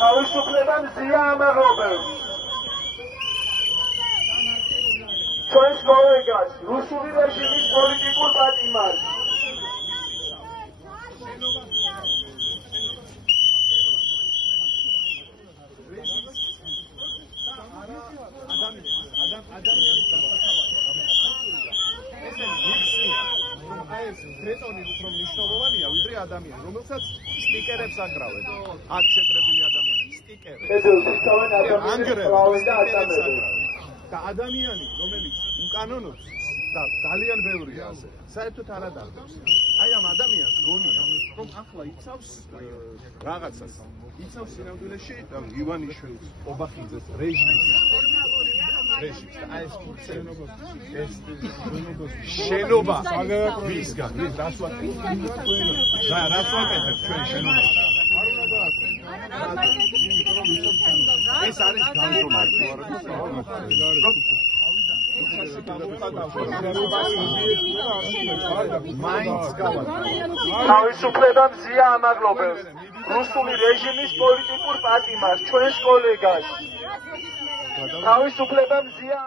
თავისუფლებამ ზია ამაღლობებს. ჩვენს კოლეგას, რუსული რეჟიმის პოლიტიკურ პატიმარს. ბეტონი უფრო მნიშვნელოვანია ვიდრე ადამიანი, რომელსაც სტიკერებს აკრავენ. აქ შეკრებილი ადამიანები, სტიკერები. და ადამიანი, რომელიც უკანონობს და ძალიან ბევრია ასე. საერთოდ არ ადარდებს. აი ამ ადამიანს გონია, რომ ახლა იცავს რაღაცას. იცავს სინამდვილეში ივანიშვილის, ობახიძეს რეჟიმს. შენობა ვისგან რას ვაკეთებ ჩვენ შენობაში ეს არის განზომად თავისუფლებამ ზია ამაღლობებს. რუსული რეჟიმის პოლიტიკურ პატიმარს, ჩვენს კოლეგას. თავისუფლებამ ზია